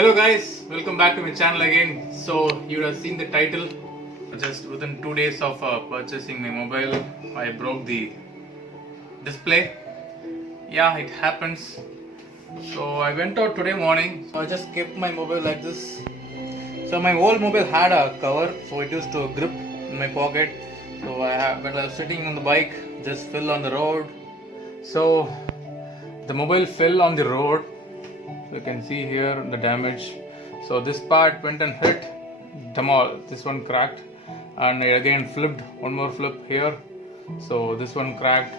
Hello guys, welcome back to my channel again. So you have seen the title. Just within 2 days of purchasing my mobile, I broke the display. Yeah, it happens. So I went out today morning. So I just kept my mobile like this. So my old mobile had a cover, so it used to grip in my pocket. So when I was sitting on the bike, just fell on the road. So the mobile fell on the road. You can see here the damage. So this part went and hit this one cracked, and it again flipped, one more flip here. So this one cracked,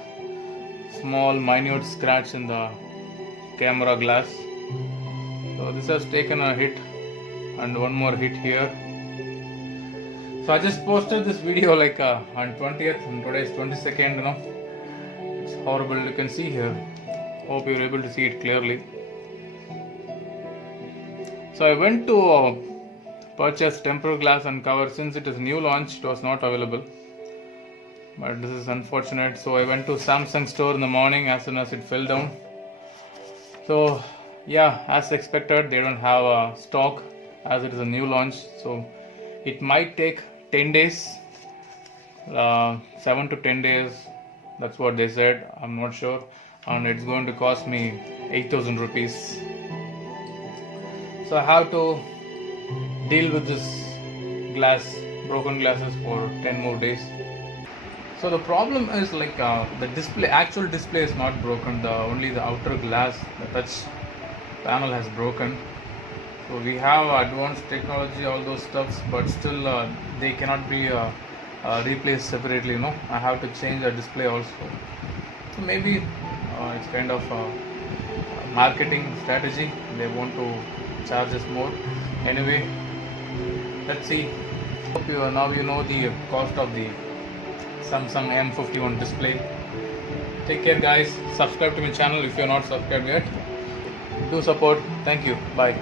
small minute scratch in the camera glass. So this has taken a hit and one more hit here. So I just posted this video like on 20th, and today is 22nd. It's horrible. You can see here. Hope you're able to see it clearly. So I went to purchase tempered glass and cover. Since it is new launch, it was not available, but this is unfortunate. So I went to Samsung store in the morning as soon as it fell down. So yeah, as expected, they don't have stock as it is a new launch. So it might take 10 days, 7 to 10 days. That's what they said. I'm not sure, and it's going to cost me 8,000 rupees. So I have to deal with this broken glasses for 10 more days. So the problem is like the actual display is not broken. Only the outer glass, the touch panel has broken. So we have advanced technology, all those stuffs, but still they cannot be replaced separately. I have to change the display also. So maybe it's kind of a marketing strategy. They want to charge us more. Anyway, let's see. Hope now you know the cost of the Samsung M51 display. Take care guys. Subscribe to my channel if you are not subscribed yet. Do support. Thank you. Bye.